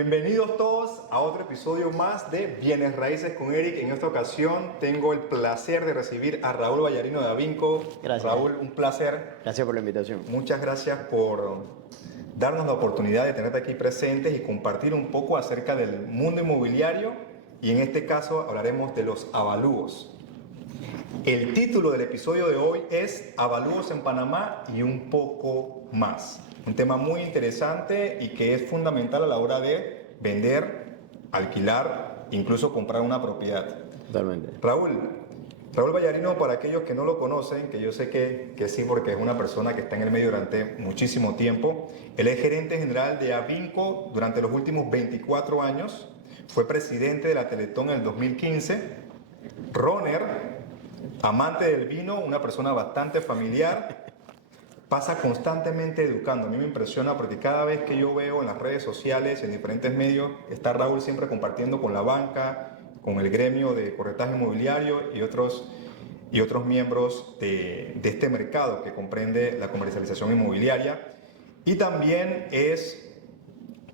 Bienvenidos todos a otro episodio más de Bienes Raíces con Eric. En esta ocasión tengo el placer de recibir a Raúl Vallarino de Avinco. Gracias. Raúl, un placer. Gracias por la invitación. Muchas gracias por darnos la oportunidad de tenerte aquí presentes y compartir un poco acerca del mundo inmobiliario, y en este caso hablaremos de los avalúos. El título del episodio de hoy es Avalúos en Panamá y un poco más. Un tema muy interesante y que es fundamental a la hora de vender, alquilar, incluso comprar una propiedad. Totalmente. Raúl Vallarino, para aquellos que no lo conocen, que yo sé que sí, porque es una persona que está en el medio durante muchísimo tiempo. Él es gerente general de Avinco durante los últimos 24 años. Fue presidente de la Teletón en el 2015. Runner, amante del vino, una persona bastante familiar. Pasa constantemente educando. A mí me impresiona porque cada vez que yo veo en las redes sociales, en diferentes medios, está Raúl siempre compartiendo con la banca, con el gremio de corretaje inmobiliario y otros miembros de este mercado que comprende la comercialización inmobiliaria. Y también es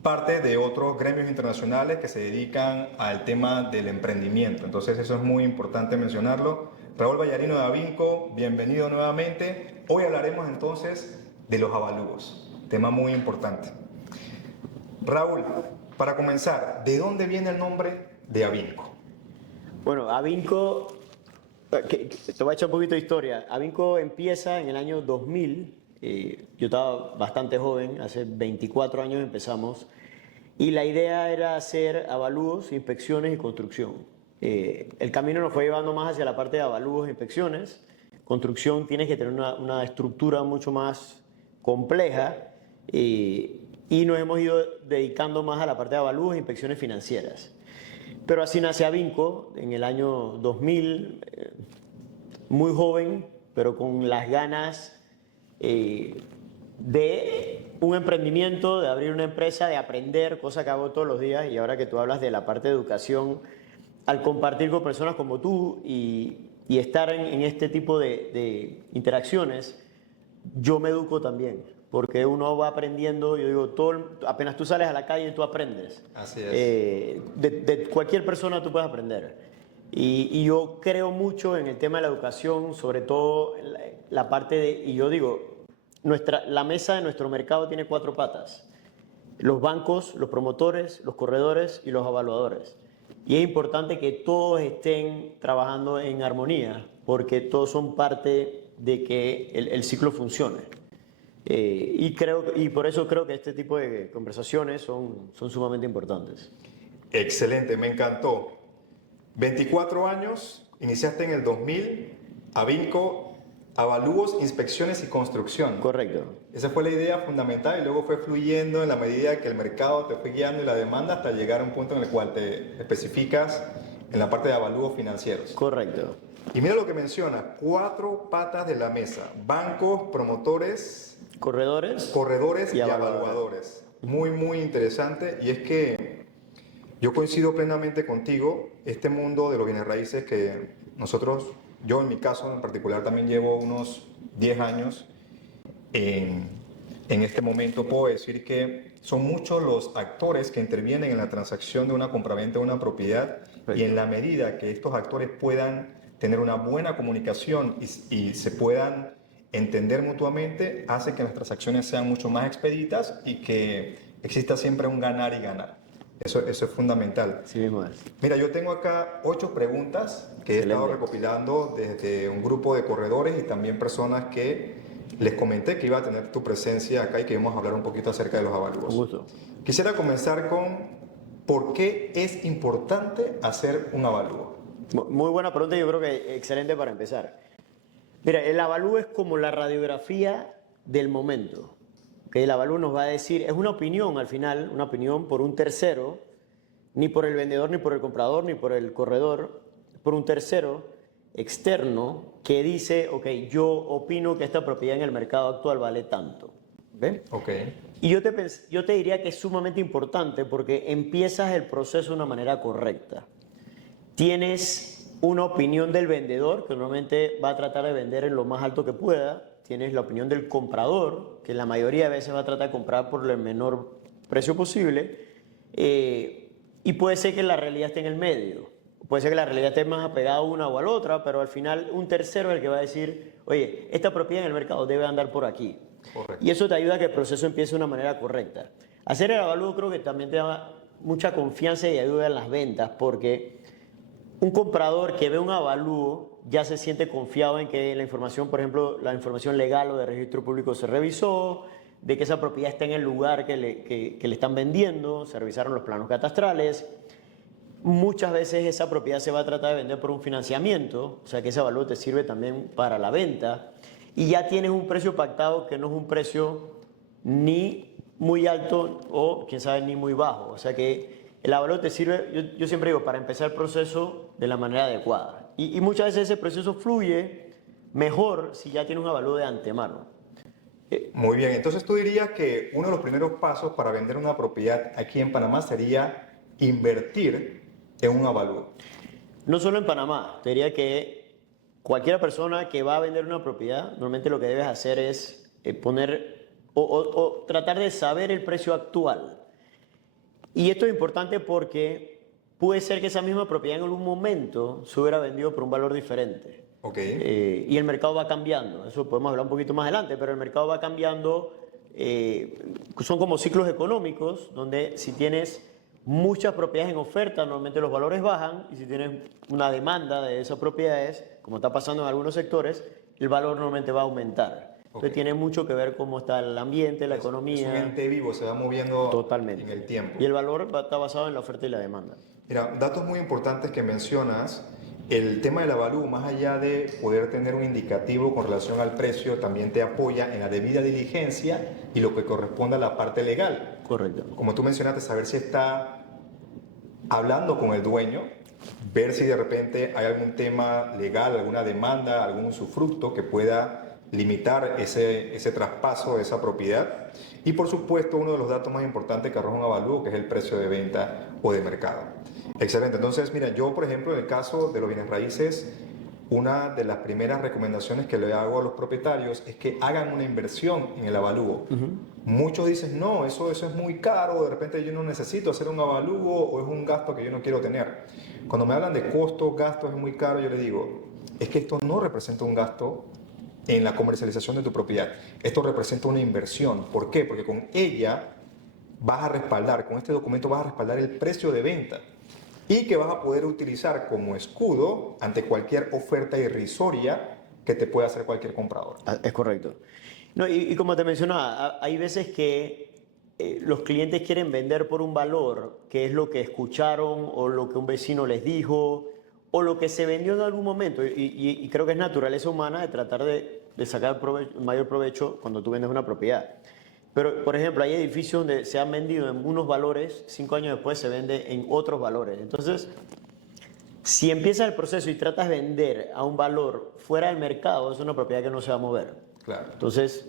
parte de otros gremios internacionales que se dedican al tema del emprendimiento. Entonces eso es muy importante mencionarlo. Raúl Vallarino de Avinco, bienvenido nuevamente. Hoy hablaremos entonces de los avalúos, tema muy importante. Raúl, para comenzar, ¿de dónde viene el nombre de Avinco? Bueno, Avinco, te voy a echar un poquito de historia. Avinco empieza en el año 2000. Yo estaba bastante joven, hace 24 años empezamos. Y la idea era hacer avalúos, inspecciones y construcción. El camino nos fue llevando más hacia la parte de avalúos e inspecciones. Construcción tienes que tener una estructura mucho más compleja, y nos hemos ido dedicando más a la parte de avalúos e inspecciones financieras. Pero así nace Avinco en el año 2000, muy joven, pero con las ganas de un emprendimiento, de abrir una empresa, de aprender, cosa que hago todos los días. Y ahora que tú hablas de la parte de educación, al compartir con personas como tú y estar en este tipo de interacciones, yo me educo también, porque uno va aprendiendo. Yo digo, apenas tú sales a la calle, tú aprendes. Así es. De cualquier persona tú puedes aprender. Y yo creo mucho en el tema de la educación, sobre todo la parte de, y yo digo, la mesa de nuestro mercado tiene 4 patas: los bancos, los promotores, los corredores y los evaluadores. Y es importante que todos estén trabajando en armonía, porque todos son parte de que el ciclo funcione. Y por eso creo que este tipo de conversaciones son sumamente importantes. Excelente, me encantó. 24 años, iniciaste en el 2000, Avinco, avalúos, inspecciones y construcción. Correcto. Esa fue la idea fundamental, y luego fue fluyendo en la medida que el mercado te fue guiando y la demanda, hasta llegar a un punto en el cual te especificas en la parte de avalúos financieros. Correcto. Y mira lo que menciona: 4 patas de la mesa: bancos, promotores, corredores y evaluadores. Muy, muy interesante. Y es que yo coincido plenamente contigo. Este mundo de los bienes raíces que nosotros, yo en mi caso en particular, también llevo unos 10 años en este momento. Puedo decir que son muchos los actores que intervienen en la transacción de una compraventa de una propiedad. Perfecto. Y en la medida que estos actores puedan tener una buena comunicación y se puedan entender mutuamente, hace que las transacciones sean mucho más expeditas y que exista siempre un ganar y ganar. Eso es fundamental. Sí mismo es. Mira, yo tengo acá 8 preguntas que he estado recopilando desde un grupo de corredores y también personas que les comenté que iba a tener tu presencia acá y que íbamos a hablar un poquito acerca de los avalúos. Un gusto. Quisiera comenzar con ¿por qué es importante hacer un avalúo? Muy buena pregunta, yo creo que excelente para empezar. Mira, el avalúo es como la radiografía del momento. El avalúo nos va a decir, es una opinión al final, una opinión por un tercero, ni por el vendedor, ni por el comprador, ni por el corredor, por un tercero externo que dice, ok, yo opino que esta propiedad en el mercado actual vale tanto. ¿Ve? Ok. Y yo te diría que es sumamente importante porque empiezas el proceso de una manera correcta. Tienes una opinión del vendedor, que normalmente va a tratar de vender en lo más alto que pueda. Tienes la opinión del comprador, que la mayoría de veces va a tratar de comprar por el menor precio posible. Y puede ser que la realidad esté en el medio. Puede ser que la realidad esté más apegada a una o a la otra, pero al final un tercero es el que va a decir, oye, esta propiedad en el mercado debe andar por aquí. Correcto. Y eso te ayuda a que el proceso empiece de una manera correcta. Hacer el avalúo creo que también te da mucha confianza y ayuda en las ventas, porque un comprador que ve un avalúo ya se siente confiado en que la información, por ejemplo, la información legal o de registro público se revisó, de que esa propiedad está en el lugar que le están vendiendo, se revisaron los planos catastrales. Muchas veces esa propiedad se va a tratar de vender por un financiamiento, o sea que ese avalúo te sirve también para la venta, y ya tienes un precio pactado que no es un precio ni muy alto o, quién sabe, ni muy bajo. O sea que el avalúo te sirve, yo siempre digo, para empezar el proceso de la manera adecuada. Y muchas veces ese proceso fluye mejor si ya tienes un avalúo de antemano. Muy bien, entonces tú dirías que uno de los primeros pasos para vender una propiedad aquí en Panamá sería invertir en un avalúo. No solo en Panamá, te diría que cualquier persona que va a vender una propiedad, normalmente lo que debes hacer es poner o tratar de saber el precio actual. Y esto es importante porque puede ser que esa misma propiedad en algún momento se hubiera vendido por un valor diferente. Ok. Y el mercado va cambiando, eso podemos hablar un poquito más adelante, pero el mercado va cambiando, son como ciclos económicos, donde si tienes muchas propiedades en oferta, normalmente los valores bajan, y si tienes una demanda de esas propiedades, como está pasando en algunos sectores, el valor normalmente va a aumentar. Entonces tiene mucho que ver cómo está el ambiente, la economía. Es un ente vivo, se va moviendo Totalmente. en el tiempo. Y el valor está basado en la oferta y la demanda. Mira, datos muy importantes que mencionas. El tema del avalúo, más allá de poder tener un indicativo con relación al precio, también te apoya en la debida diligencia y lo que corresponde a la parte legal. Correcto. Como tú mencionaste, saber si está hablando con el dueño, ver si de repente hay algún tema legal, alguna demanda, algún usufructo que pueda limitar ese traspaso de esa propiedad. Y por supuesto, uno de los datos más importantes que arroja un avalúo, que es el precio de venta o de mercado. Excelente. Entonces, mira, yo, por ejemplo, en el caso de los bienes raíces, una de las primeras recomendaciones que le hago a los propietarios es que hagan una inversión en el avalúo. Muchos dicen, no, eso es muy caro, de repente yo no necesito hacer un avalúo o es un gasto que yo no quiero tener. Cuando me hablan de costos, gastos, es muy caro, yo les digo, es que esto no representa un gasto en la comercialización de tu propiedad. Esto representa una inversión. ¿Por qué? Porque con ella vas a respaldar, con este documento vas a respaldar el precio de venta y que vas a poder utilizar como escudo ante cualquier oferta irrisoria que te pueda hacer cualquier comprador. Es correcto. No, y como te mencionaba, hay veces que los clientes quieren vender por un valor, que es lo que escucharon o lo que un vecino les dijo o lo que se vendió en algún momento. Y creo que es naturaleza humana de tratar de sacar mayor provecho cuando tú vendes una propiedad. Pero, por ejemplo, hay edificios donde se han vendido en unos valores, 5 años después se vende en otros valores. Entonces, si empiezas el proceso y tratas de vender a un valor fuera del mercado, es una propiedad que no se va a mover. Claro. Entonces,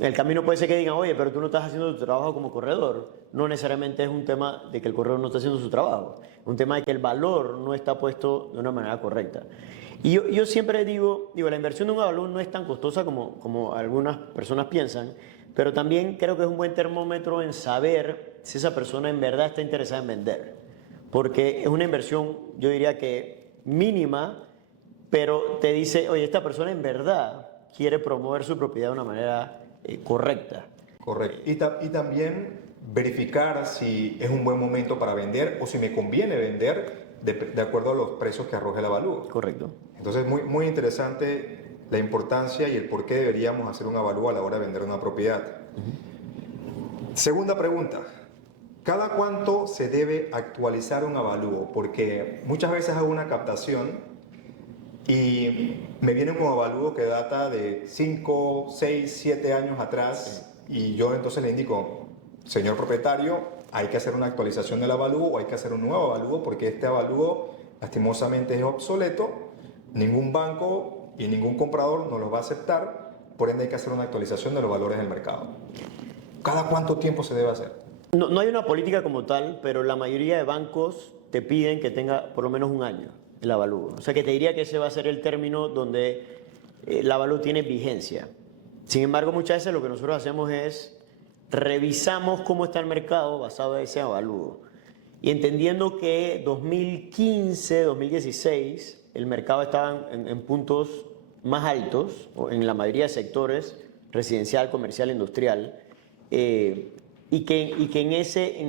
el camino puede ser que digan, oye, pero tú no estás haciendo tu trabajo como corredor. No necesariamente es un tema de que el corredor no está haciendo su trabajo. Es un tema de que el valor no está puesto de una manera correcta. Y yo siempre digo, la inversión de un avalúo no es tan costosa como algunas personas piensan, pero también creo que es un buen termómetro en saber si esa persona en verdad está interesada en vender. Porque es una inversión, yo diría que mínima, pero te dice, oye, esta persona en verdad quiere promover su propiedad de una manera correcta. Correcto. Y también verificar si es un buen momento para vender o si me conviene vender de acuerdo a los precios que arroje el avalúo. Correcto. Entonces, muy interesante la importancia y el por qué deberíamos hacer un avalúo a la hora de vender una propiedad. Segunda pregunta. ¿Cada cuánto se debe actualizar un avalúo? Porque muchas veces hago una captación y me viene un avalúo que data de 5, 6, 7 años atrás y yo entonces le indico, señor propietario, hay que hacer una actualización del avalúo o hay que hacer un nuevo avalúo porque este avalúo lastimosamente es obsoleto, ningún banco y ningún comprador nos lo va a aceptar, por ende hay que hacer una actualización de los valores del mercado. ¿Cada cuánto tiempo se debe hacer? No hay una política como tal, pero la mayoría de bancos te piden que tenga por lo menos un año el avalúo. O sea que te diría que ese va a ser el término donde el avalúo tiene vigencia. Sin embargo, muchas veces lo que nosotros hacemos es revisamos cómo está el mercado basado en ese avalúo. Y entendiendo que 2015, 2016, el mercado estaba en puntos más altos, en la mayoría de sectores, residencial, comercial, industrial, y que en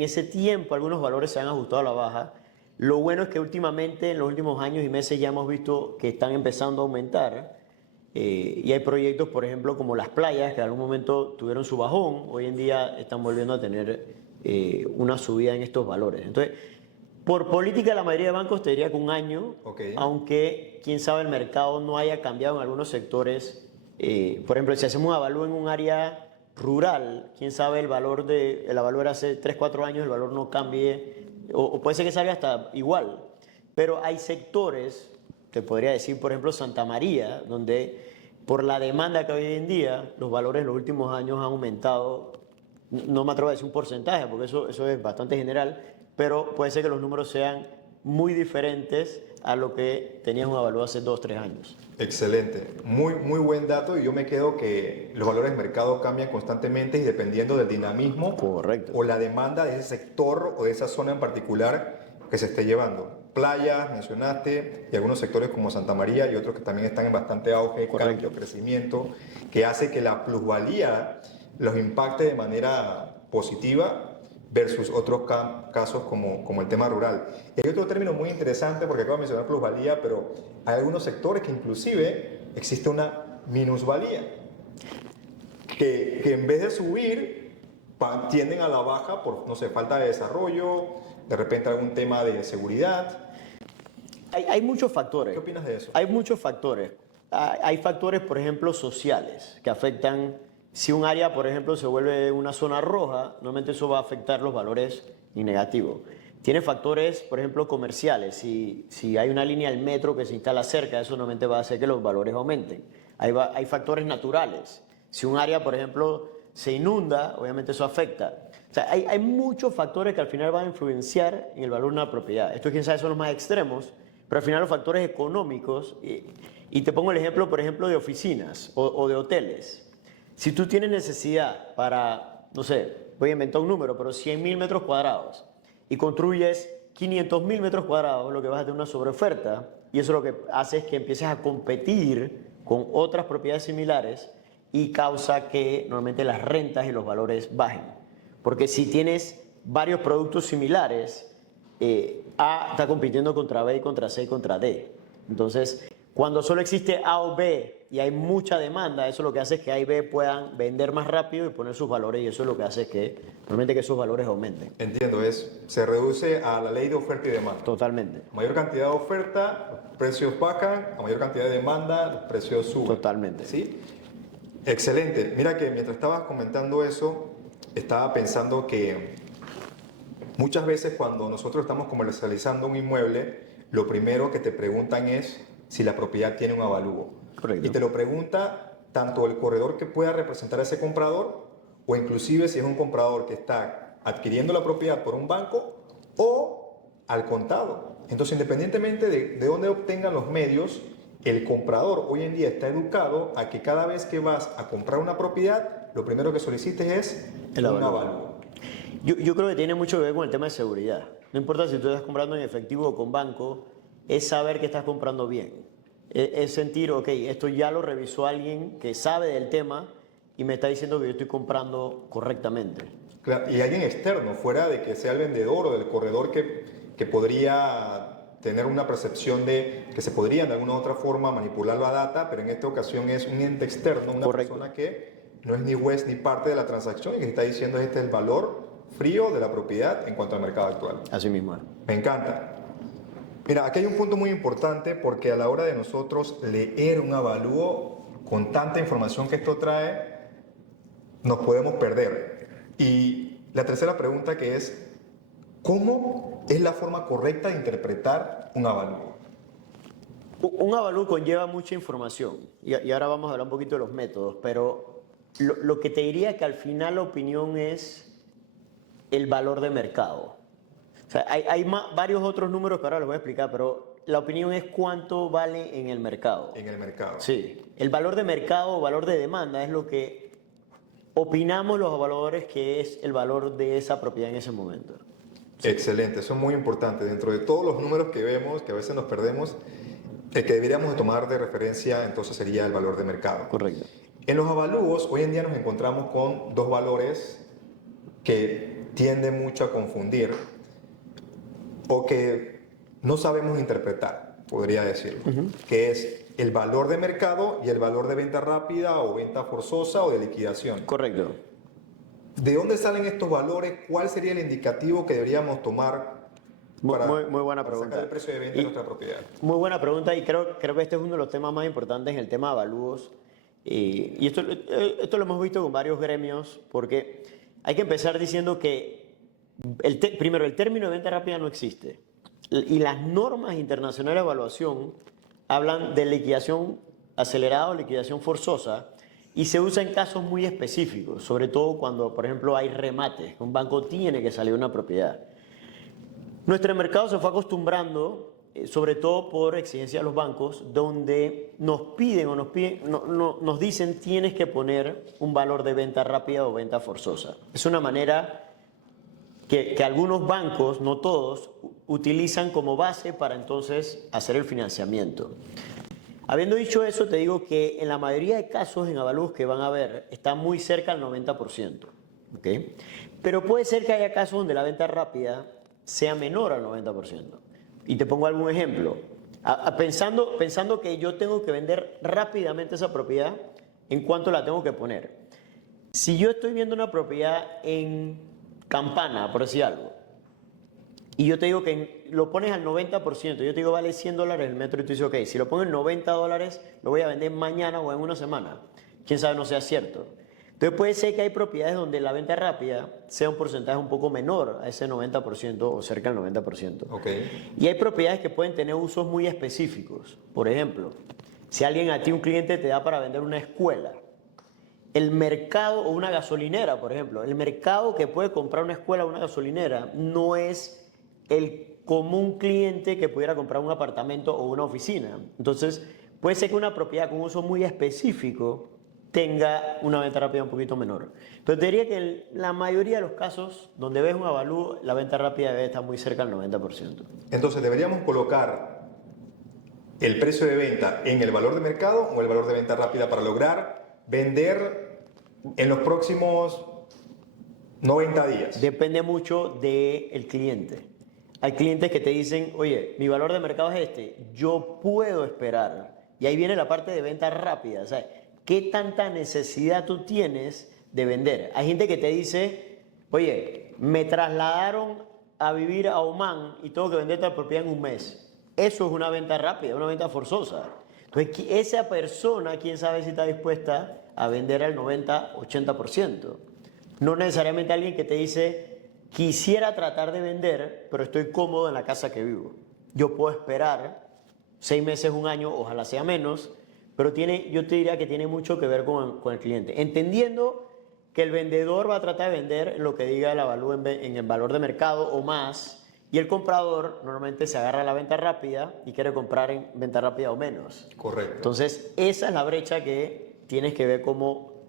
ese tiempo algunos valores se han ajustado a la baja. Lo bueno es que últimamente, en los últimos años y meses, ya hemos visto que están empezando a aumentar. Y hay proyectos, por ejemplo, como las playas, que en algún momento tuvieron su bajón, hoy en día están volviendo a tener una subida en estos valores. Entonces, por política, la mayoría de bancos te diría que un año, aunque quién sabe el mercado no haya cambiado en algunos sectores. Por ejemplo, si hacemos un avalúo en un área rural, quién sabe el avalúo era hace 3, 4 años, el valor no cambie, o puede ser que salga hasta igual. Pero hay sectores, te podría decir, por ejemplo, Santa María, donde por la demanda que hay hoy en día, los valores en los últimos años han aumentado. No me atrevo a decir un porcentaje, porque eso es bastante general, pero puede ser que los números sean muy diferentes a lo que tenías un avalúo hace 2, 3 años. Excelente, muy, muy buen dato, y yo me quedo que los valores de mercado cambian constantemente y dependiendo del dinamismo o la demanda de ese sector o de esa zona en particular que se esté llevando. Playas, mencionaste, y algunos sectores como Santa María y otros que también están en bastante auge, cambio, crecimiento, que hace que la plusvalía los impacte de manera positiva versus otros casos como el tema rural. Y hay otro término muy interesante, porque acabo de mencionar plusvalía, pero hay algunos sectores que inclusive existe una minusvalía, que en vez de subir, tienden a la baja por, no sé, falta de desarrollo, de repente algún tema de seguridad. Hay muchos factores. ¿Qué opinas de eso? Hay muchos factores. Hay factores, por ejemplo, sociales, que afectan. Si un área, por ejemplo, se vuelve una zona roja, normalmente eso va a afectar los valores en negativo. Tiene factores, por ejemplo, comerciales. Si hay una línea del metro que se instala cerca, eso normalmente va a hacer que los valores aumenten. Hay factores naturales. Si un área, por ejemplo, se inunda, obviamente eso afecta. O sea, hay muchos factores que al final van a influenciar en el valor de una propiedad. Estos, quién sabe, son los más extremos, pero al final los factores económicos, y te pongo el ejemplo, por ejemplo, de oficinas o de hoteles. Si tú tienes necesidad para, no sé, voy a inventar un número, pero 100.000 metros cuadrados y construyes 500.000 metros cuadrados, lo que vas a tener una sobreoferta, y eso lo que hace es que empieces a competir con otras propiedades similares y causa que normalmente las rentas y los valores bajen. Porque si tienes varios productos similares, A está compitiendo contra B y contra C y contra D. Entonces, cuando solo existe A o B y hay mucha demanda, eso lo que hace es que A y B puedan vender más rápido y poner sus valores, y eso es lo que hace que normalmente que esos valores aumenten. Entiendo, se reduce a la ley de oferta y demanda. Totalmente. A mayor cantidad de oferta, los precios bajan, a mayor cantidad de demanda, los precios suben. Totalmente. ¿Sí? Excelente. Mira que mientras estabas comentando eso, estaba pensando que muchas veces cuando nosotros estamos comercializando un inmueble, lo primero que te preguntan es si la propiedad tiene un avalúo. Correcto. Y te lo pregunta tanto el corredor que pueda representar a ese comprador, o inclusive si es un comprador que está adquiriendo la propiedad por un banco o al contado. Entonces, independientemente de dónde obtengan los medios, el comprador hoy en día está educado a que cada vez que vas a comprar una propiedad, lo primero que solicites es un avalúo. Yo creo que tiene mucho que ver con el tema de seguridad. No importa si tú estás comprando en efectivo o con banco, es saber que estás comprando bien. Es sentir, ok, esto ya lo revisó alguien que sabe del tema y me está diciendo que yo estoy comprando correctamente. Claro, y alguien externo, fuera de que sea el vendedor o del corredor que podría tener una percepción de que se podría de alguna u otra forma manipular la data, pero en esta ocasión es un ente externo, una persona que no es ni juez ni parte de la transacción y que está diciendo este es el valor frío de la propiedad en cuanto al mercado actual. Así mismo. Me encanta. Mira, aquí hay un punto muy importante, porque a la hora de nosotros leer un avalúo con tanta información que esto trae, nos podemos perder. Y la tercera pregunta, que es, ¿cómo es la forma correcta de interpretar un avalúo? Un avalúo conlleva mucha información, y ahora vamos a hablar un poquito de los métodos, pero lo que te diría es que al final la opinión es el valor de mercado. O sea, hay varios otros números que ahora les voy a explicar, pero la opinión es cuánto vale en el mercado. En el mercado. Sí. El valor de mercado o valor de demanda es lo que opinamos los evaluadores que es el valor de esa propiedad en ese momento. Excelente, eso es muy importante. Dentro de todos los números que vemos, que a veces nos perdemos, el que deberíamos de tomar de referencia entonces sería el valor de mercado. Correcto. En los avalúos, hoy en día nos encontramos con dos valores que tienden mucho a confundir o que no sabemos interpretar, podría decirlo, que es el valor de mercado y el valor de venta rápida o venta forzosa o de liquidación. Correcto. ¿De dónde salen estos valores? ¿Cuál sería el indicativo que deberíamos tomar para, muy buena para pregunta. sacar el precio de venta de nuestra propiedad? Muy buena pregunta, y creo que este es uno de los temas más importantes en el tema de avalúos. Y esto lo hemos visto con varios gremios, porque hay que empezar diciendo que primero, el término de venta rápida no existe. Y las normas internacionales de evaluación hablan de liquidación acelerada o liquidación forzosa, y se usa en casos muy específicos, sobre todo cuando, por ejemplo, hay remates. Un banco tiene que salir de una propiedad. Nuestro mercado se fue acostumbrando, sobre todo por exigencia de los bancos, donde nos piden o nos dicen tienes que poner un valor de venta rápida o venta forzosa. Es una manera que algunos bancos, no todos, utilizan como base para entonces hacer el financiamiento. Habiendo dicho eso, te digo que en la mayoría de casos en avalúos que van a ver, está muy cerca del 90%. ¿Okay? Pero puede ser que haya casos donde la venta rápida sea menor al 90%. Y te pongo algún ejemplo. Pensando que yo tengo que vender rápidamente esa propiedad, ¿en cuánto la tengo que poner? Si yo estoy viendo una propiedad en Campana, por decir algo, y yo te digo que lo pones al 90%, yo te digo vale $100 el metro, y tú dices, ok, si lo pongo en $90, lo voy a vender mañana o en una semana. Quién sabe, no sea cierto. Entonces puede ser que hay propiedades donde la venta rápida sea un porcentaje un poco menor a ese 90% o cerca del 90%. Okay. Y hay propiedades que pueden tener usos muy específicos. Por ejemplo, si alguien a ti, un cliente, te da para vender una escuela, el mercado, o una gasolinera, por ejemplo, el mercado que puede comprar una escuela o una gasolinera no es el común cliente que pudiera comprar un apartamento o una oficina. Entonces, puede ser que una propiedad con uso muy específico tenga una venta rápida un poquito menor. Pero te diría que en la mayoría de los casos donde ves un avalúo, la venta rápida debe estar muy cerca del 90%. Entonces, ¿deberíamos colocar el precio de venta en el valor de mercado o el valor de venta rápida para lograr vender en los próximos 90 días? Depende mucho del cliente. Hay clientes que te dicen, oye, mi valor de mercado es este, yo puedo esperar. Y ahí viene la parte de venta rápida. O sea, ¿qué tanta necesidad tú tienes de vender? Hay gente que te dice, oye, me trasladaron a vivir a Oman y tengo que vender esta propiedad en un mes. Eso es una venta rápida, una venta forzosa. Entonces, esa persona, quién sabe si está dispuesta a vender al 90, 80%. No necesariamente alguien que te dice, quisiera tratar de vender, pero estoy cómodo en la casa que vivo. Yo puedo esperar 6 meses, un año, ojalá sea menos, pero yo te diría que tiene mucho que ver con el cliente. Entendiendo que el vendedor va a tratar de vender lo que diga el avalúo en el valor de mercado o más, y el comprador normalmente se agarra a la venta rápida y quiere comprar en venta rápida o menos. Correcto. Entonces, esa es la brecha que tienes que ver cómo,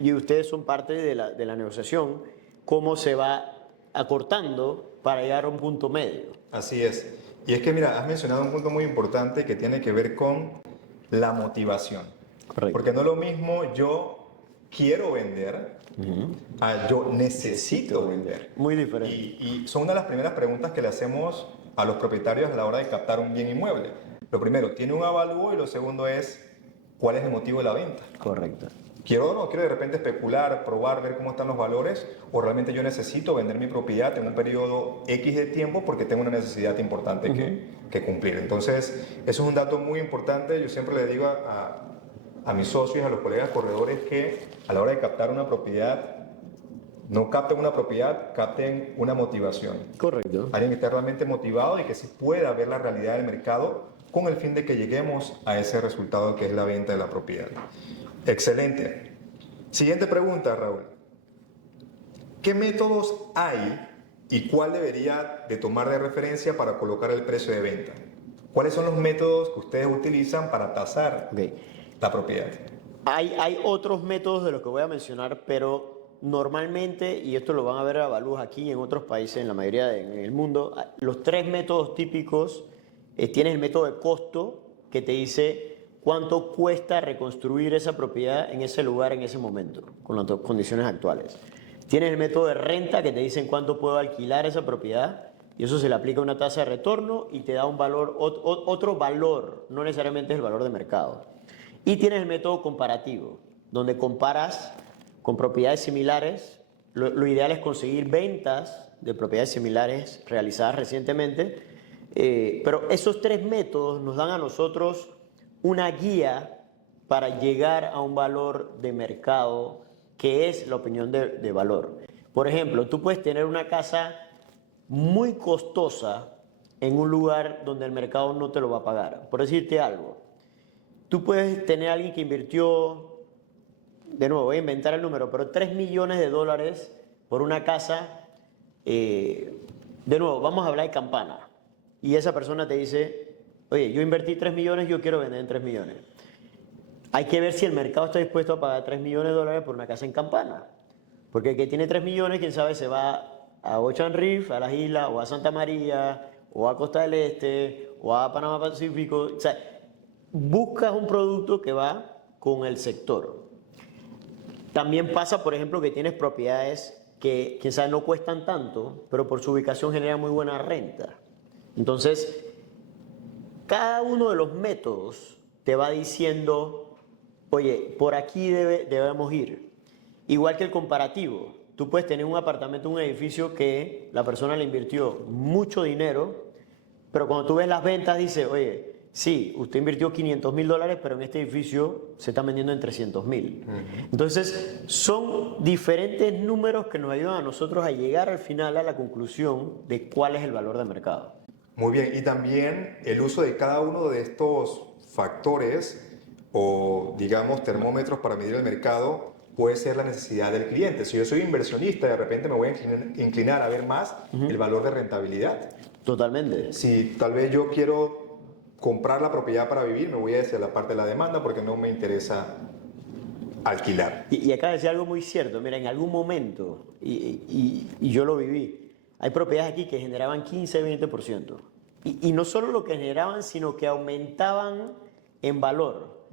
y ustedes son parte de la negociación, cómo se va acortando para llegar a un punto medio. Así es. Y es que, mira, has mencionado un punto muy importante que tiene que ver con la motivación. Correcto. Porque no es lo mismo yo quiero vender a yo necesito vender. Muy diferente. Y son una de las primeras preguntas que le hacemos a los propietarios a la hora de captar un bien inmueble. Lo primero, ¿tiene un avalúo? Y lo segundo es, ¿cuál es el motivo de la venta? Correcto. Quiero de repente especular, probar, ver cómo están los valores, o realmente yo necesito vender mi propiedad en un periodo X de tiempo porque tengo una necesidad importante que cumplir. Entonces, eso es un dato muy importante. Yo siempre le digo a mis socios, a los colegas corredores, que a la hora de captar una propiedad, no capten una propiedad, capten una motivación. Correcto. Alguien que esté realmente motivado y que sí pueda ver la realidad del mercado con el fin de que lleguemos a ese resultado que es la venta de la propiedad. Excelente. Siguiente pregunta, Raúl. ¿Qué métodos hay y cuál debería de tomar de referencia para colocar el precio de venta? ¿Cuáles son los métodos que ustedes utilizan para tasar la propiedad? Hay otros métodos de los que voy a mencionar, pero normalmente, y esto lo van a ver a Balús aquí y en otros países, en la mayoría en el mundo, los tres métodos típicos, tienes el método de costo, que te dice cuánto cuesta reconstruir esa propiedad en ese lugar, en ese momento, con las condiciones actuales. Tienes el método de renta, que te dice en cuánto puedo alquilar esa propiedad, y eso se le aplica una tasa de retorno y te da un valor, otro valor, no necesariamente es el valor de mercado. Y tienes el método comparativo, donde comparas con propiedades similares. Lo ideal es conseguir ventas de propiedades similares realizadas recientemente, pero esos tres métodos nos dan a nosotros una guía para llegar a un valor de mercado que es la opinión de valor. Por ejemplo, tú puedes tener una casa muy costosa en un lugar donde el mercado no te lo va a pagar. Por decirte algo, tú puedes tener a alguien que invirtió, de nuevo, voy a inventar el número, pero $3 millones por una casa, de nuevo, vamos a hablar de Campana, y esa persona te dice, oye, yo invertí 3 millones, yo quiero vender en 3 millones. Hay que ver si el mercado está dispuesto a pagar $3 millones por una casa en Campana, porque el que tiene 3 millones, quién sabe, se va a Ocean Reef, a las islas, o a Santa María, o a Costa del Este, o a Panamá Pacífico. O sea, buscas un producto que va con el sector. También pasa, por ejemplo, que tienes propiedades que quizás no cuestan tanto, pero por su ubicación generan muy buena renta. Entonces, cada uno de los métodos te va diciendo, oye, por aquí debemos ir. Igual que el comparativo. Tú puedes tener un apartamento, un edificio que la persona le invirtió mucho dinero, pero cuando tú ves las ventas dice, oye, sí, usted invirtió $500,000, pero en este edificio se está vendiendo en 300,000. Entonces, son diferentes números que nos ayudan a nosotros a llegar al final a la conclusión de cuál es el valor de mercado. Muy bien, y también el uso de cada uno de estos factores o, digamos, termómetros para medir el mercado puede ser la necesidad del cliente. Si yo soy inversionista, de repente me voy a inclinar a ver más el valor de rentabilidad. Totalmente. Si tal vez yo quiero comprar la propiedad para vivir, me voy a hacia la parte de la demanda porque no me interesa alquilar. Y acá decía algo muy cierto. Mira, en algún momento, y yo lo viví, hay propiedades aquí que generaban 15-20%. Y no solo lo que generaban, sino que aumentaban en valor.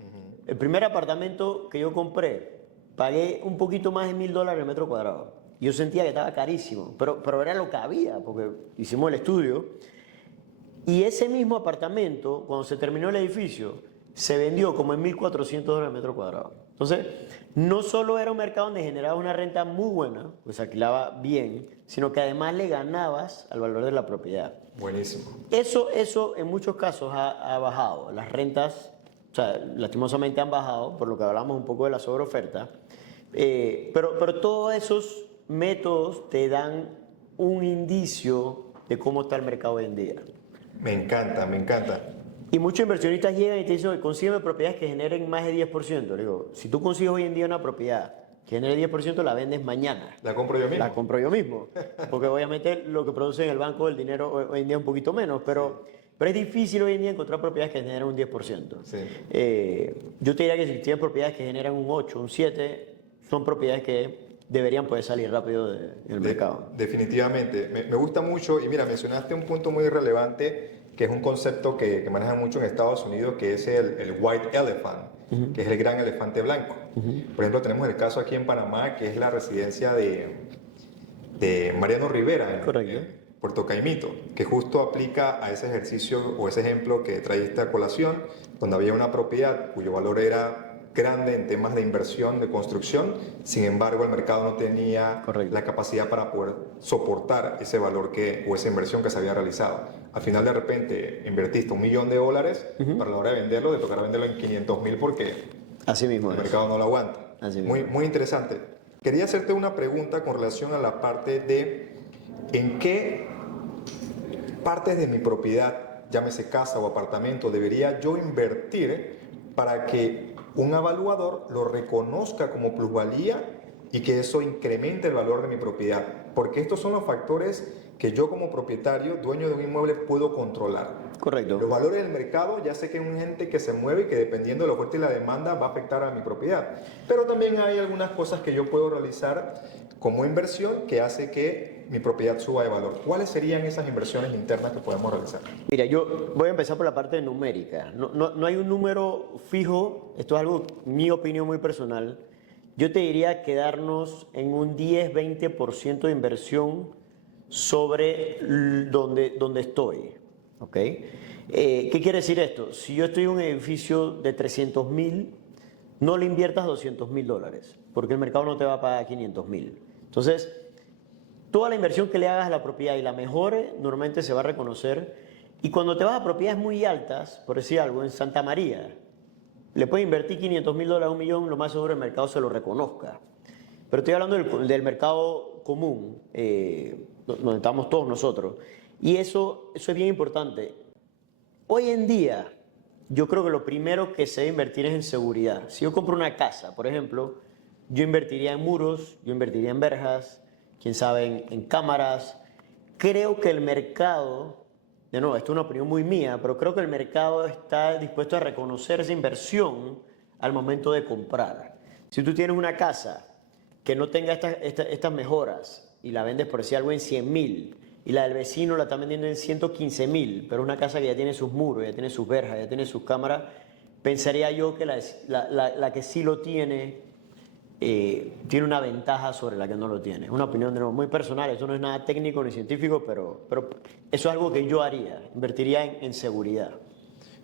El primer apartamento que yo compré, pagué un poquito más de $1,000 el metro cuadrado. Yo sentía que estaba carísimo, pero era lo que había, porque hicimos el estudio. Y ese mismo apartamento, cuando se terminó el edificio, se vendió como en $1,400 el metro cuadrado. Entonces, no solo era un mercado donde generaba una renta muy buena, pues se alquilaba bien, sino que además le ganabas al valor de la propiedad. Buenísimo. Eso en muchos casos ha bajado. Las rentas, o sea, lastimosamente han bajado, por lo que hablamos un poco de la sobreoferta. Pero todos esos métodos te dan un indicio de cómo está el mercado hoy en día. Me encanta, me encanta. Y muchos inversionistas llegan y te dicen, consígueme propiedades que generen más de 10%. Le digo, si tú consigues hoy en día una propiedad que genere 10%, la vendes mañana. ¿La compro yo mismo? La compro yo mismo. Porque obviamente lo que produce en el banco el dinero hoy en día es un poquito menos, pero es difícil hoy en día encontrar propiedades que generen un 10%. Sí. Yo te diría que si tienes propiedades que generan un 8, un 7, son propiedades que deberían poder salir rápido del mercado. Definitivamente. Me gusta mucho, y mira, mencionaste un punto muy relevante, que es un concepto que manejan mucho en Estados Unidos, que es el white elephant, que es el gran elefante blanco. Por ejemplo, tenemos el caso aquí en Panamá, que es la residencia de Mariano Rivera, en Puerto Caimito, que justo aplica a ese ejercicio o ese ejemplo que trajiste a colación, donde había una propiedad cuyo valor era grande en temas de inversión, de construcción, sin embargo el mercado no tenía la capacidad para poder soportar ese valor o esa inversión que se había realizado. Al final de repente invertiste $1 millón, para la hora de venderlo, de tocar venderlo en 500,000 porque así mismo el mercado no lo aguanta. Muy interesante. Quería hacerte una pregunta con relación a la parte de en qué partes de mi propiedad, llámese casa o apartamento, debería yo invertir para que un evaluador lo reconozca como plusvalía y que eso incremente el valor de mi propiedad, porque estos son los factores que yo como propietario, dueño de un inmueble, puedo controlar. Correcto. Los valores del mercado, ya sé que es un ente que se mueve y que dependiendo de la oferta y la demanda va a afectar a mi propiedad. Pero también hay algunas cosas que yo puedo realizar como inversión que hace que mi propiedad suba de valor. ¿Cuáles serían esas inversiones internas que podemos realizar? Mira, yo voy a empezar por la parte numérica. No hay un número fijo, esto es algo, mi opinión muy personal. Yo te diría quedarnos en un 10-20% de inversión sobre donde estoy. ¿Ok? ¿Qué quiere decir esto? Si yo estoy en un edificio de 300,000, no le inviertas $200,000, porque el mercado no te va a pagar 500,000. Entonces, toda la inversión que le hagas a la propiedad y la mejore, normalmente se va a reconocer. Y cuando te vas a propiedades muy altas, por decir algo, en Santa María, le puedes invertir $500,000, $1 millón, lo más seguro el mercado se lo reconozca. Pero estoy hablando del mercado común, donde estamos todos nosotros. Y eso es bien importante. Hoy en día, yo creo que lo primero que se debe invertir es en seguridad. Si yo compro una casa, por ejemplo, yo invertiría en muros, yo invertiría en verjas, quién sabe, en cámaras. Creo que el mercado, de nuevo, esto es una opinión muy mía, pero creo que el mercado está dispuesto a reconocer esa inversión al momento de comprar. Si tú tienes una casa que no tenga estas mejoras y la vendes por decir algo en 100,000 y la del vecino la está vendiendo en 115,000, pero una casa que ya tiene sus muros, ya tiene sus verjas, ya tiene sus cámaras, pensaría yo que la que sí lo tiene una ventaja sobre la que no lo tiene. Es una opinión de nuevo muy personal, eso no es nada técnico ni científico, pero eso es algo que yo haría, invertiría en seguridad.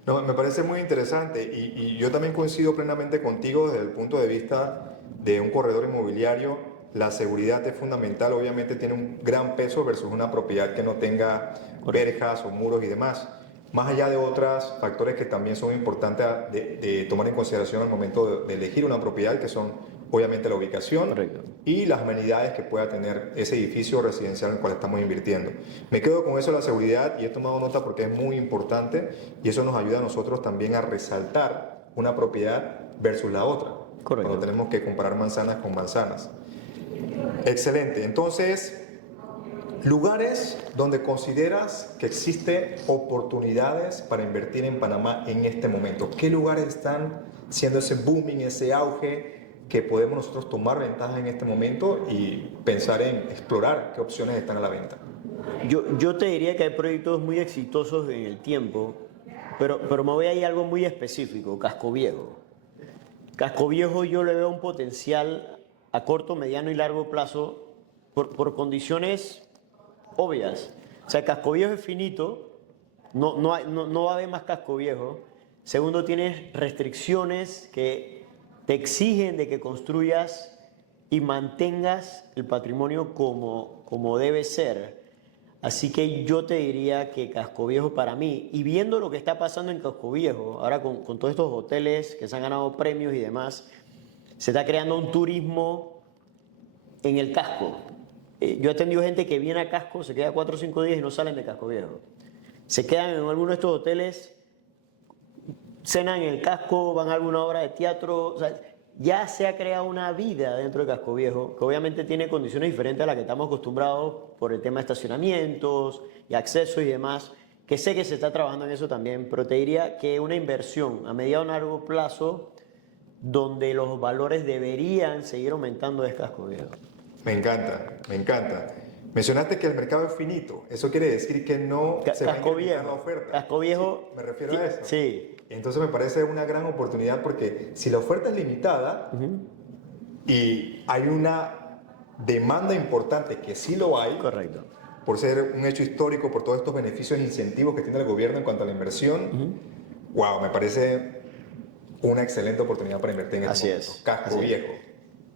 No, me parece muy interesante y yo también coincido plenamente contigo desde el punto de vista de un corredor inmobiliario. La seguridad es fundamental, obviamente tiene un gran peso versus una propiedad que no tenga verjas o muros y demás. Más allá de otros factores que también son importantes de tomar en consideración al momento de elegir una propiedad, que son obviamente la ubicación. Correcto. Y las amenidades que pueda tener ese edificio residencial en el cual estamos invirtiendo. Me quedo con eso de la seguridad y he tomado nota porque es muy importante y eso nos ayuda a nosotros también a resaltar una propiedad versus la otra. Correcto. Cuando tenemos que comparar manzanas con manzanas. Excelente. Entonces, lugares donde consideras que existen oportunidades para invertir en Panamá en este momento. ¿Qué lugares están siendo ese booming, ese auge que podemos nosotros tomar ventaja en este momento y pensar en explorar qué opciones están a la venta? Yo te diría que hay proyectos muy exitosos en el tiempo, pero me voy a ir a algo muy específico, Casco Viejo. Casco Viejo yo le veo un potencial a corto, mediano y largo plazo por condiciones obvias. O sea, Casco Viejo es finito, no va a haber más Casco Viejo. Segundo, tienes restricciones que te exigen de que construyas y mantengas el patrimonio como debe ser. Así que yo te diría que Casco Viejo para mí, y viendo lo que está pasando en Casco Viejo, ahora con todos estos hoteles que se han ganado premios y demás, se está creando un turismo en el casco. Yo he atendido gente que viene a Casco, se queda 4 o 5 días y no salen de Casco Viejo. Se quedan en alguno de estos hoteles, cenan en el casco, van a alguna obra de teatro. O sea, ya se ha creado una vida dentro de Casco Viejo, que obviamente tiene condiciones diferentes a las que estamos acostumbrados por el tema de estacionamientos y acceso y demás, que sé que se está trabajando en eso también, pero te diría que una inversión a mediano o largo plazo donde los valores deberían seguir aumentando es Casco Viejo. Me encanta, me encanta. Mencionaste que el mercado es finito. Eso quiere decir que no se va a incrementar la oferta. Casco Viejo. Sí, me refiero a eso. Sí. Entonces me parece una gran oportunidad porque si la oferta es limitada y hay una demanda importante, que sí lo hay, Correcto. por ser un hecho histórico, por todos estos beneficios e incentivos que tiene el gobierno en cuanto a la inversión, wow, me parece una excelente oportunidad para invertir en este momento. Casco Viejo.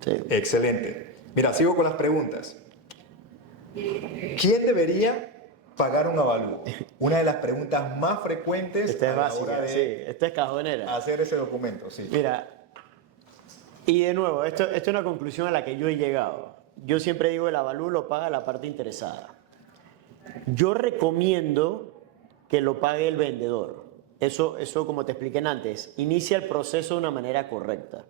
Sí. Excelente. Mira, sigo con las preguntas. ¿Quién debería pagar un avalúo? Una de las preguntas más frecuentes Esta es a la básica, hora de sí. Esta es cajonera. hacer ese documento. Sí. Mira, y de nuevo, esto es una conclusión a la que yo he llegado. Yo siempre digo el avalúo lo paga la parte interesada. Yo recomiendo que lo pague el vendedor. Eso como te expliqué antes, inicia el proceso de una manera correcta.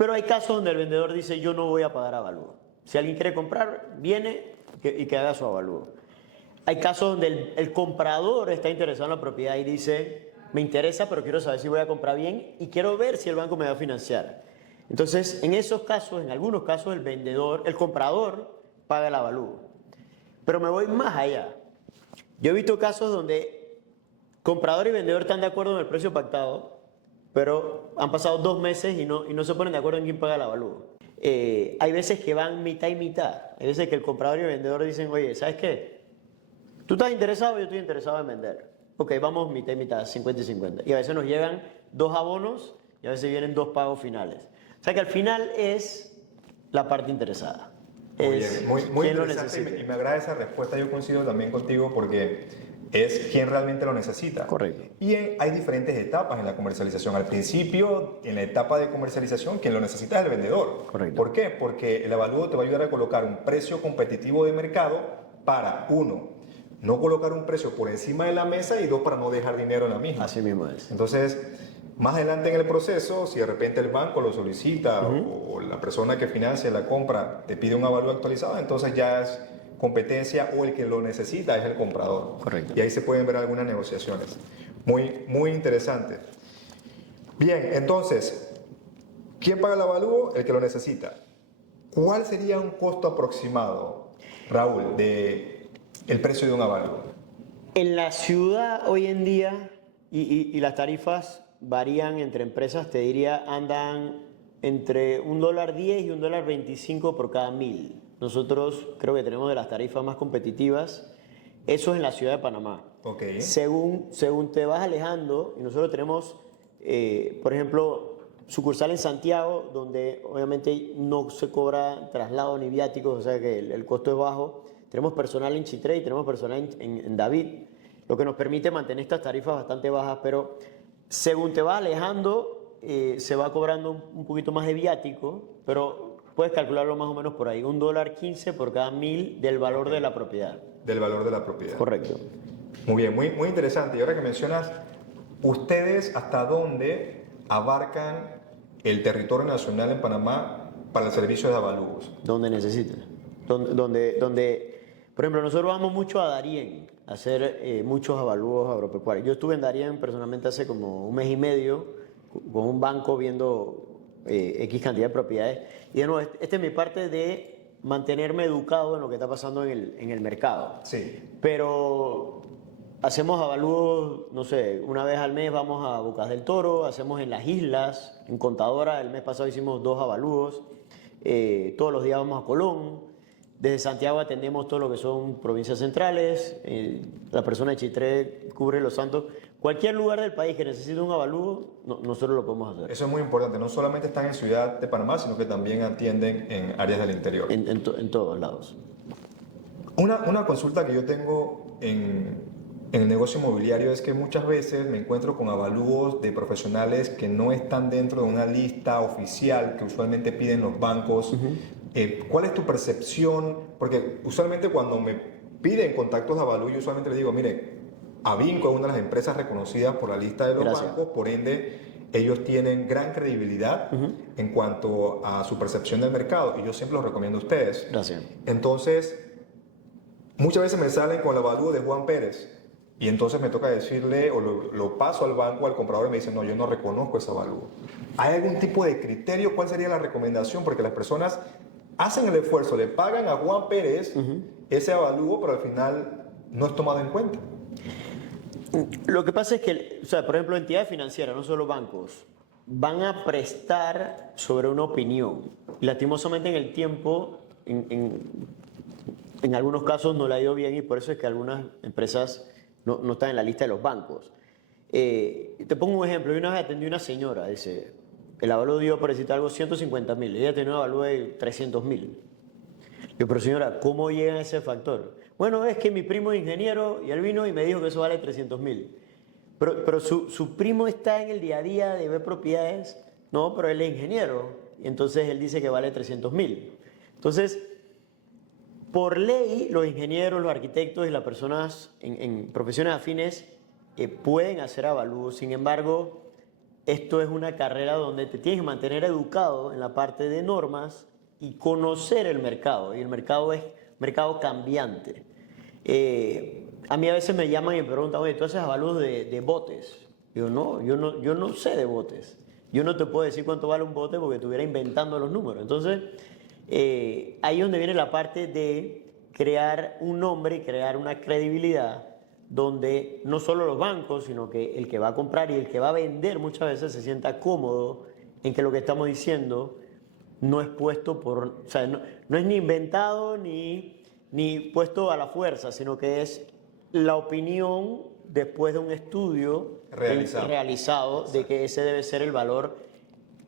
Pero hay casos donde el vendedor dice, yo no voy a pagar avalúo. Si alguien quiere comprar, viene y que haga su avalúo. Hay casos donde el comprador está interesado en la propiedad y dice, me interesa, pero quiero saber si voy a comprar bien y quiero ver si el banco me va a financiar. Entonces, en esos casos, en algunos casos, el comprador paga el avalúo. Pero me voy más allá. Yo he visto casos donde comprador y vendedor están de acuerdo en el precio pactado, pero han pasado 2 meses y no se ponen de acuerdo en quién paga el avalúo. Hay veces que van mitad y mitad. Hay veces que el comprador y el vendedor dicen, oye, ¿sabes qué? Tú estás interesado, yo estoy interesado en vender. Ok, vamos mitad y mitad, 50 y 50. Y a veces nos llegan 2 abonos y a veces vienen 2 pagos finales. O sea que al final es la parte interesada. Muy interesante y me agrada esa respuesta. Yo coincido también contigo porque es quien realmente lo necesita. Correcto. Y hay diferentes etapas en la comercialización. Al principio, en la etapa de comercialización, quien lo necesita es el vendedor. Correcto. ¿Por qué? Porque el avalúo te va a ayudar a colocar un precio competitivo de mercado para, uno, no colocar un precio por encima de la mesa y 2, para no dejar dinero en la misma. Así mismo es. Entonces, más adelante en el proceso, si de repente el banco lo solicita o la persona que financia la compra te pide un avalúo actualizado, entonces ya es competencia o el que lo necesita es el comprador. Correcto. Y ahí se pueden ver algunas negociaciones. Muy interesante. Bien, entonces, ¿quién paga el avalúo? El que lo necesita. ¿Cuál sería un costo aproximado, Raúl, de el precio de un avalúo? En la ciudad hoy en día, y las tarifas varían entre empresas, te diría, andan entre $1.10 y $1.25 por cada 1000. Nosotros creo que tenemos de las tarifas más competitivas. Eso es en la ciudad de Panamá. Okay. Según te vas alejando, y nosotros tenemos, por ejemplo, sucursal en Santiago, donde obviamente no se cobra traslado ni viáticos, o sea que el costo es bajo. Tenemos personal en Chitré y tenemos personal en David, lo que nos permite mantener estas tarifas bastante bajas, pero según te vas alejando, se va cobrando un poquito más de viático, pero puedes calcularlo más o menos por ahí, $1.15 por cada 1000 del valor de la propiedad. Del valor de la propiedad. Correcto. Muy bien, muy interesante. Y ahora que mencionas, ¿ustedes hasta dónde abarcan el territorio nacional en Panamá para el servicio de avalúos? Donde necesiten. Por ejemplo, nosotros vamos mucho a Darién a hacer muchos avalúos agropecuarios. Yo estuve en Darién personalmente hace como 1 mes y medio con un banco viendo X cantidad de propiedades. Y de nuevo, esta es mi parte de mantenerme educado en lo que está pasando en el mercado. Sí. Pero hacemos avalúos, no sé, una vez al mes vamos a Bocas del Toro, hacemos en las islas, en Contadora, el mes pasado hicimos 2 avalúos, todos los días vamos a Colón. Desde Santiago atendemos todo lo que son provincias centrales, la persona de Chitré cubre Los Santos. Cualquier lugar del país que necesite un avalúo, nosotros lo podemos hacer. Eso es muy importante. No solamente están en Ciudad de Panamá, sino que también atienden en áreas del interior. En todos lados. Una consulta que yo tengo en el negocio inmobiliario es que muchas veces me encuentro con avalúos de profesionales que no están dentro de una lista oficial que usualmente piden los bancos. ¿Cuál es tu percepción? Porque usualmente cuando me piden contactos de avalúo, yo usualmente les digo, mire, Avinco es una de las empresas reconocidas por la lista de los bancos, por ende ellos tienen gran credibilidad en cuanto a su percepción del mercado y yo siempre los recomiendo a ustedes. Gracias. Entonces, muchas veces me salen con el avalúo de Juan Pérez y entonces me toca decirle o lo paso al banco, al comprador y me dicen, no, yo no reconozco ese avalúo. ¿Hay algún tipo de criterio? ¿Cuál sería la recomendación? Porque las personas hacen el esfuerzo, le pagan a Juan Pérez ese avalúo, pero al final no es tomado en cuenta. Lo que pasa es que, o sea, por ejemplo, entidades financieras, no solo bancos, van a prestar sobre una opinión. Y lastimosamente en el tiempo, en algunos casos no le ha ido bien y por eso es que algunas empresas no están en la lista de los bancos. Te pongo un ejemplo. Yo una vez atendí a una señora, dice, el avalúo dio, por decirte algo, 150.000. Ella tenía un avalúo de 300.000. Yo, pero señora, ¿cómo llega a ese factor? Bueno, es que mi primo es ingeniero y él vino y me dijo que eso vale 300.000. Pero su primo está en el día a día de ver propiedades. No, pero él es ingeniero. Y entonces él dice que vale 300.000. Entonces, por ley, los ingenieros, los arquitectos y las personas en profesiones afines pueden hacer avalúos. Sin embargo, esto es una carrera donde te tienes que mantener educado en la parte de normas y conocer el mercado. Y el mercado es mercado cambiante. A mí a veces me llaman y me preguntan, oye, ¿tú haces avalúos de botes? Yo no sé de botes. Yo no te puedo decir cuánto vale un bote porque estuviera inventando los números. Entonces, ahí es donde viene la parte de crear un nombre y crear una credibilidad donde no solo los bancos, sino que el que va a comprar y el que va a vender muchas veces se sienta cómodo en que lo que estamos diciendo no es puesto por, o sea, no es ni inventado ni puesto a la fuerza, sino que es la opinión después de un estudio realizado de que ese debe ser el valor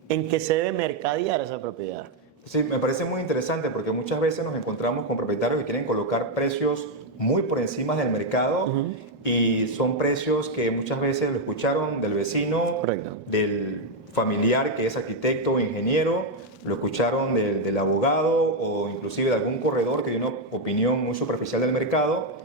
en que se debe mercadear esa propiedad. Sí, me parece muy interesante porque muchas veces nos encontramos con propietarios que quieren colocar precios muy por encima del mercado y son precios que muchas veces lo escucharon del vecino, Correcto. del familiar que es arquitecto o ingeniero, lo escucharon del abogado o inclusive de algún corredor que dio una opinión muy superficial del mercado.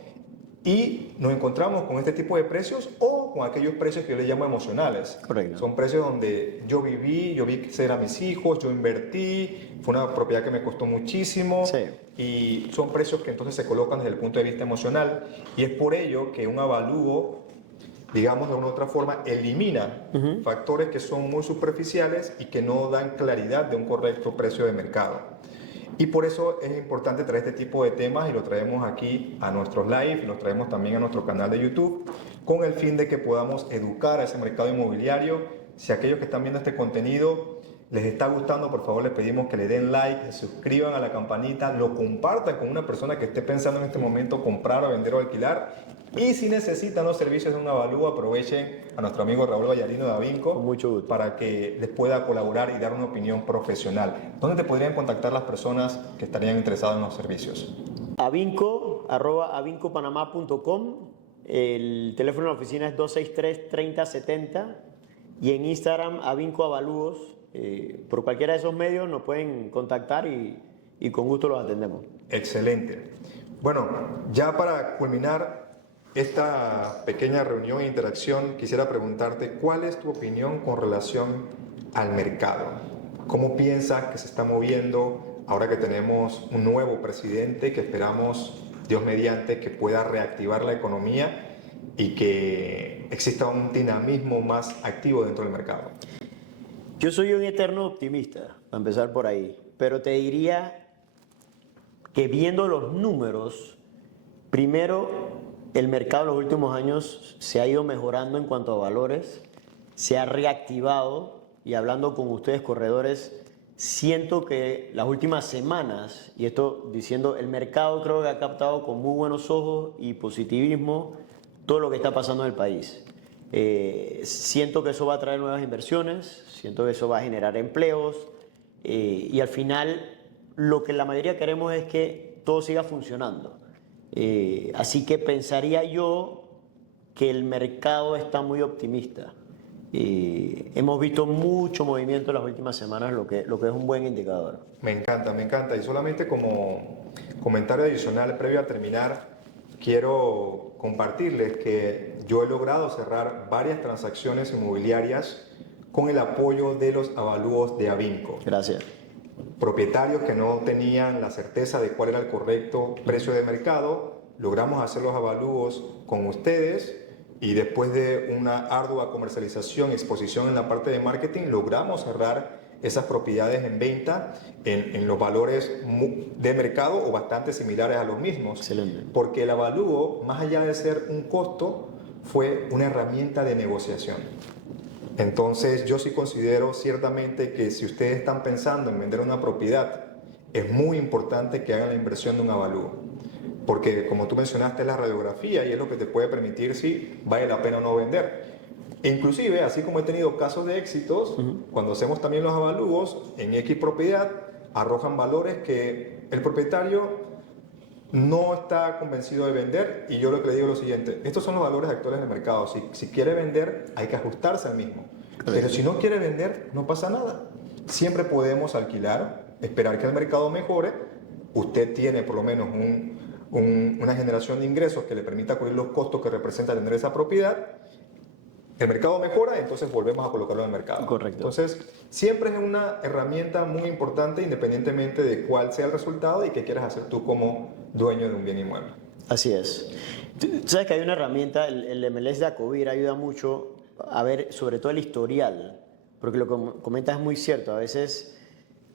Y nos encontramos con este tipo de precios o con aquellos precios que yo les llamo emocionales. Correcto. Son precios donde yo vi crecer a mis hijos, yo invertí, fue una propiedad que me costó muchísimo. Sí. Y son precios que entonces se colocan desde el punto de vista emocional. Y es por ello que un avalúo, digamos de una u otra forma, elimina factores que son muy superficiales y que no dan claridad de un correcto precio de mercado. Y por eso es importante traer este tipo de temas y lo traemos aquí a nuestros live, y los traemos también a nuestro canal de YouTube, con el fin de que podamos educar a ese mercado inmobiliario. Si aquellos que están viendo este contenido les está gustando, por favor les pedimos que le den like, se suscriban a la campanita, lo compartan con una persona que esté pensando en este momento comprar o vender o alquilar. Y si necesitan los servicios de un avalúo, aprovechen a nuestro amigo Raúl Vallarino de Avinco. Con mucho gusto. Para que les pueda colaborar y dar una opinión profesional. ¿Dónde te podrían contactar las personas que estarían interesadas en los servicios? avinco@avincopanamá.com. El teléfono de la oficina es 263-3070 y en Instagram Avinco Avalúos. Por cualquiera de esos medios nos pueden contactar y con gusto los atendemos. Excelente. Bueno, ya para culminar esta pequeña reunión e interacción, quisiera preguntarte cuál es tu opinión con relación al mercado. ¿Cómo piensas que se está moviendo ahora que tenemos un nuevo presidente que esperamos, Dios mediante, que pueda reactivar la economía y que exista un dinamismo más activo dentro del mercado? Yo soy un eterno optimista, para empezar por ahí, pero te diría que viendo los números, primero, el mercado en los últimos años se ha ido mejorando en cuanto a valores, se ha reactivado y hablando con ustedes corredores, siento que las últimas semanas, y esto diciendo, el mercado creo que ha captado con muy buenos ojos y positivismo todo lo que está pasando en el país. Siento que eso va a traer nuevas inversiones, siento que eso va a generar empleos y al final lo que la mayoría queremos es que todo siga funcionando. Así que pensaría yo que el mercado está muy optimista. Hemos visto mucho movimiento en las últimas semanas, lo que es un buen indicador. Me encanta, me encanta. Y solamente como comentario adicional, previo a terminar, quiero compartirles que yo he logrado cerrar varias transacciones inmobiliarias con el apoyo de los avalúos de Avinco. Gracias. Propietarios que no tenían la certeza de cuál era el correcto precio de mercado, logramos hacer los avalúos con ustedes y después de una ardua comercialización y exposición en la parte de marketing, logramos cerrar esas propiedades en venta en los valores de mercado o bastante similares a los mismos. Excelente. Porque el avalúo, más allá de ser un costo, fue una herramienta de negociación. Entonces yo sí considero ciertamente que si ustedes están pensando en vender una propiedad, es muy importante que hagan la inversión de un avalúo. Porque como tú mencionaste, es la radiografía y es lo que te puede permitir si vale la pena o no vender. E inclusive, así como he tenido casos de éxitos, cuando hacemos también los avalúos en X propiedad, arrojan valores que el propietario no está convencido de vender y yo lo que le digo es lo siguiente, estos son los valores actuales del mercado, si quiere vender hay que ajustarse al mismo, pero si no quiere vender no pasa nada, siempre podemos alquilar, esperar que el mercado mejore, usted tiene por lo menos una generación de ingresos que le permita cubrir los costos que representa tener esa propiedad el mercado mejora, entonces volvemos a colocarlo en el mercado. Correcto. Entonces, siempre es una herramienta muy importante independientemente de cuál sea el resultado y qué quieras hacer tú como dueño de un bien inmueble. Así es. Tú sabes que hay una herramienta, el MLS de Acovir ayuda mucho a ver sobre todo el historial, porque lo que comentas es muy cierto. A veces,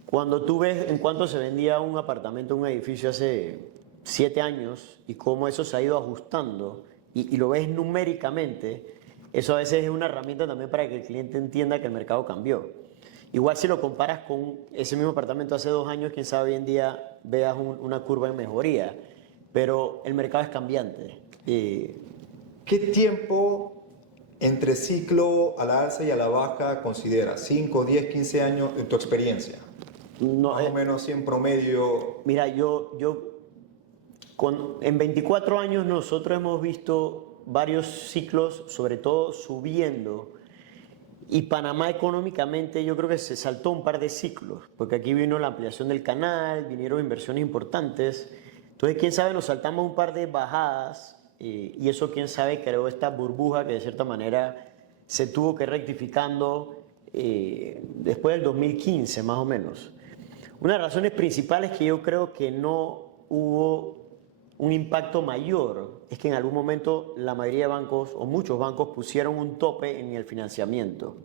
cuando tú ves en cuánto se vendía un apartamento, un edificio hace 7 años y cómo eso se ha ido ajustando y lo ves numéricamente, eso a veces es una herramienta también para que el cliente entienda que el mercado cambió. Igual si lo comparas con ese mismo apartamento hace 2 años, quién sabe hoy en día veas una curva en mejoría, pero el mercado es cambiante. ¿Qué tiempo entre ciclo a la alza y a la baja consideras? 5, 10, 15 años en tu experiencia. No, Más o menos 100 promedio. mira, en 24 años nosotros hemos visto varios ciclos, sobre todo subiendo. Y Panamá económicamente yo creo que se saltó un par de ciclos, porque aquí vino la ampliación del canal, vinieron inversiones importantes. Entonces, quién sabe, nos saltamos un par de bajadas y eso, quién sabe, creó esta burbuja que de cierta manera se tuvo que ir rectificando después del 2015, más o menos. Una de las razones principales que yo creo que no hubo un impacto mayor es que en algún momento la mayoría de bancos o muchos bancos pusieron un tope en el financiamiento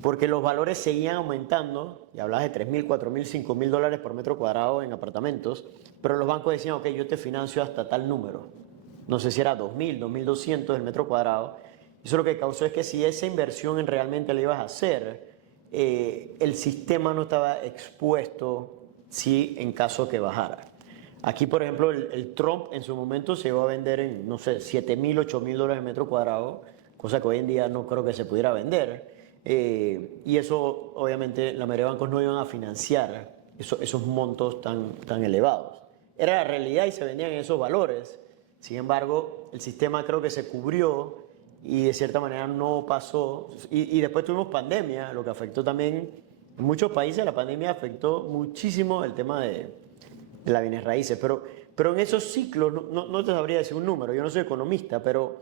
porque los valores seguían aumentando y hablabas de $3,000, $4,000, $5,000 por metro cuadrado en apartamentos, pero los bancos decían, ok, yo te financio hasta tal número, no sé si era 2,000, 2,200 el metro cuadrado. Eso lo que causó es que si esa inversión realmente la ibas a hacer, el sistema no estaba expuesto si en caso que bajara. Aquí, por ejemplo, el Trump en su momento se iba a vender en, no sé, $7,000, $8,000 el metro cuadrado, cosa que hoy en día no creo que se pudiera vender. Y eso, obviamente, la mayoría de bancos no iban a financiar esos montos tan elevados. Era la realidad y se vendían en esos valores. Sin embargo, el sistema creo que se cubrió y de cierta manera no pasó. Y después tuvimos pandemia, lo que afectó también en muchos países. La pandemia afectó muchísimo el tema de las bienes raíces, pero en esos ciclos, no te sabría decir un número, yo no soy economista, pero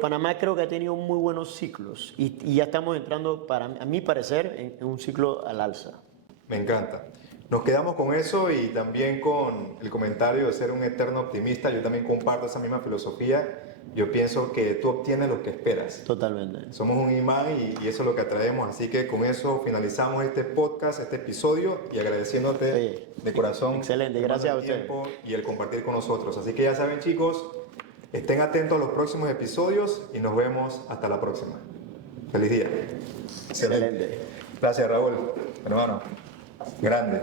Panamá creo que ha tenido muy buenos ciclos y ya estamos entrando, a mi parecer, en un ciclo al alza. Me encanta. Nos quedamos con eso y también con el comentario de ser un eterno optimista. Yo también comparto esa misma filosofía. Yo pienso que tú obtienes lo que esperas. Totalmente. Somos un imán y eso es lo que atraemos. Así que con eso finalizamos este podcast, este episodio y agradeciéndote de corazón. Excelente, gracias a el usted. tiempo y el compartir con nosotros. Así que ya saben, chicos, estén atentos a los próximos episodios y nos vemos hasta la próxima. Feliz día. Excelente. Gracias, Raúl, hermano. Grande.